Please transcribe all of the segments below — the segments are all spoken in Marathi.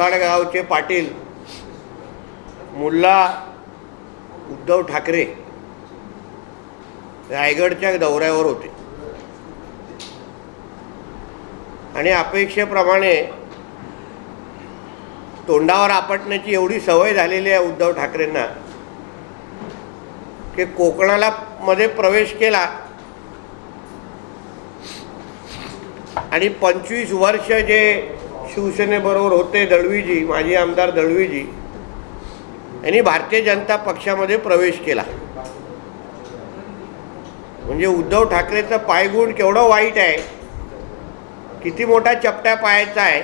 पुसाडगावचे पाटील मुल्ला उद्धव ठाकरे रायगडच्या दौऱ्यावर होते. आणि अपेक्षेप्रमाणे तोंडावर आपटण्याची एवढी सवय झालेली आहे उद्धव ठाकरेंना की कोकणाला मध्ये प्रवेश केला आणि पंचवीस वर्ष जे शिवसेनेबरोबर होते दळवीजी माजी आमदार दळवीजी. यांनी भारतीय जनता पक्षामध्ये प्रवेश केला. म्हणजे उद्धव ठाकरेचं पायगुण केवढं वाईट आहे किती मोठा चपट्या पायाचा आहे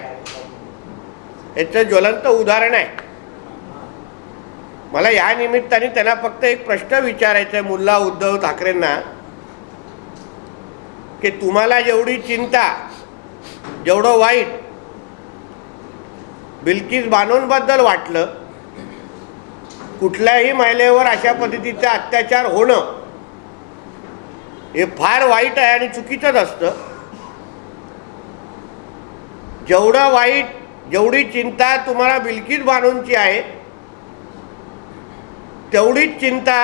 याचं ज्वलंत उदाहरण आहे. मला या निमित्ताने त्यांना फक्त एक प्रश्न विचारायचा आहे मुल्ला उद्धव ठाकरेंना की तुम्हाला जेवढी चिंता जेवढं वाईट बिल्किस बानोंबद्दल वाटलं कुठल्याही महिलेवर अशा पद्धतीचा अत्याचार होणं हे फार वाईट आहे आणि चुकीचंच असतं. जेवढं वाईट जेवढी चिंता तुम्हाला बिल्किस बानोंची आहे तेवढीच चिंता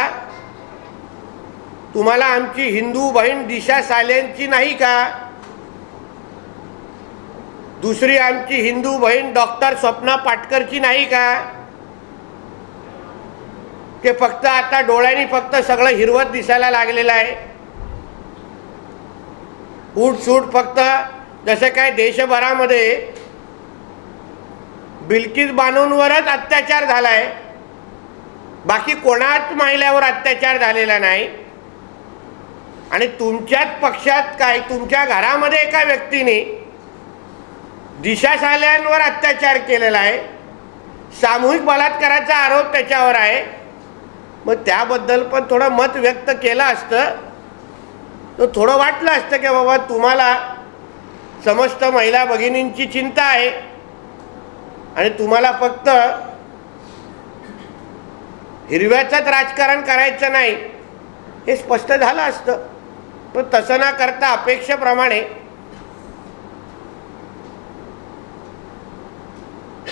तुम्हाला आमची हिंदू बहीण दिशा सालेंची नाही का? दुसरी आमची हिंदू बहीण डॉक्टर स्वप्ना पाटकरची नाही का? ते फक्त आता डोळ्यांनी फक्त सगळं हिरवत दिसायला लागलेलं आहे. सूट फक्त जसं काय देशभरामध्ये बिल्किस बानूंवरच अत्याचार झालाय. बाकी कोणाच महिलावर अत्याचार झालेला नाही. आणि तुमच्याच पक्षात काय तुमच्या घरामध्ये एका व्यक्तीने दिशासाल्यांवर अत्याचार केलेला आहे. सामूहिक बलात्काराचा आरोप त्याच्यावर आहे. मग त्याबद्दल पण थोडं मत व्यक्त केलं असतं. तर थोडं वाटलं असतं की बाबा तुम्हाला समस्त महिला भगिनींची चिंता आहे. आणि तुम्हाला फक्त हिरव्याचंच राजकारण करायचं नाही. हे स्पष्ट झालं असतं. पण तसं ना करता अपेक्षेप्रमाणे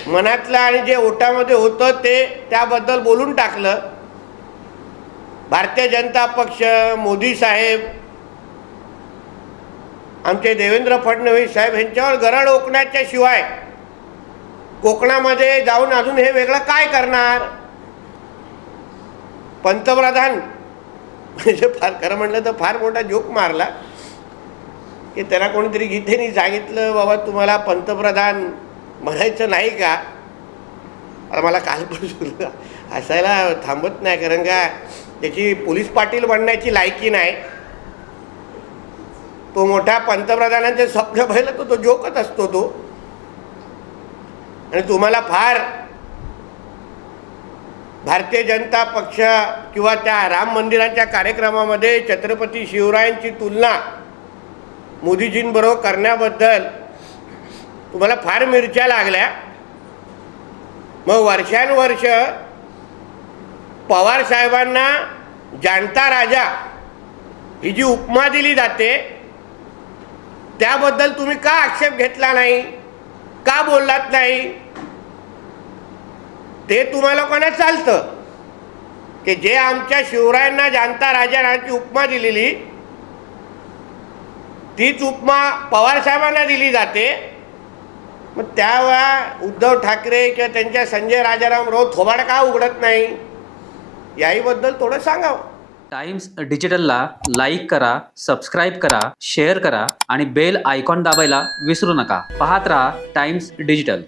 मनातलं आणि जे ओटामध्ये होतं ते त्याबद्दल बोलून टाकलं. भारतीय जनता पक्ष मोदी साहेब आमचे देवेंद्र फडणवीस साहेब यांच्यावर गरड ओकण्याच्या शिवाय कोकणामध्ये जाऊन अजून हे वेगळं काय करणार? पंतप्रधान म्हणजे फार खरं म्हटलं तर फार मोठा जोक मारला की त्याला कोणीतरी गीतेने सांगितलं बाबा तुम्हाला पंतप्रधान म्हणायचं नाही का? आता मला कालपासून हसायला थांबत नाही कारण का त्याची पोलीस पाटील बनण्याची लायकी नाही. तो मोठ्या पंतप्रधानांचे स्वप्न पाहिलं तो तो जोकच असतो तो. आणि तुम्हाला फार भारतीय जनता पक्ष किंवा त्या राम मंदिराच्या कार्यक्रमामध्ये छत्रपती शिवरायांची तुलना मोदीजींबरोबर करण्याबद्दल तुम्हाला फार मिरच्या लागल्या. मग वर्षानुवर्ष पवार साहेबांना जाणता राजा ही जी उपमा दिली जाते त्याबद्दल तुम्ही का आक्षेप घेतला नाही? का बोललात नाही? ते तुम्हाला कोणा चालतं? की जे आमच्या शिवरायांना जाणता राजा नावाची उपमा दिलेली तीच उपमा पवार साहेबांना दिली जाते. मग त्यावेळा उद्धव ठाकरे किंवा त्यांच्या संजय राजाराम राऊत थोबाड का उघडत नाही? याहीबद्दल थोडं सांगावं. टाइम्स डिजिटलला लाईक करा सबस्क्राईब करा शेअर करा आणि बेल आयकॉन दाबायला विसरू नका. पाहत राहा टाइम्स डिजिटल.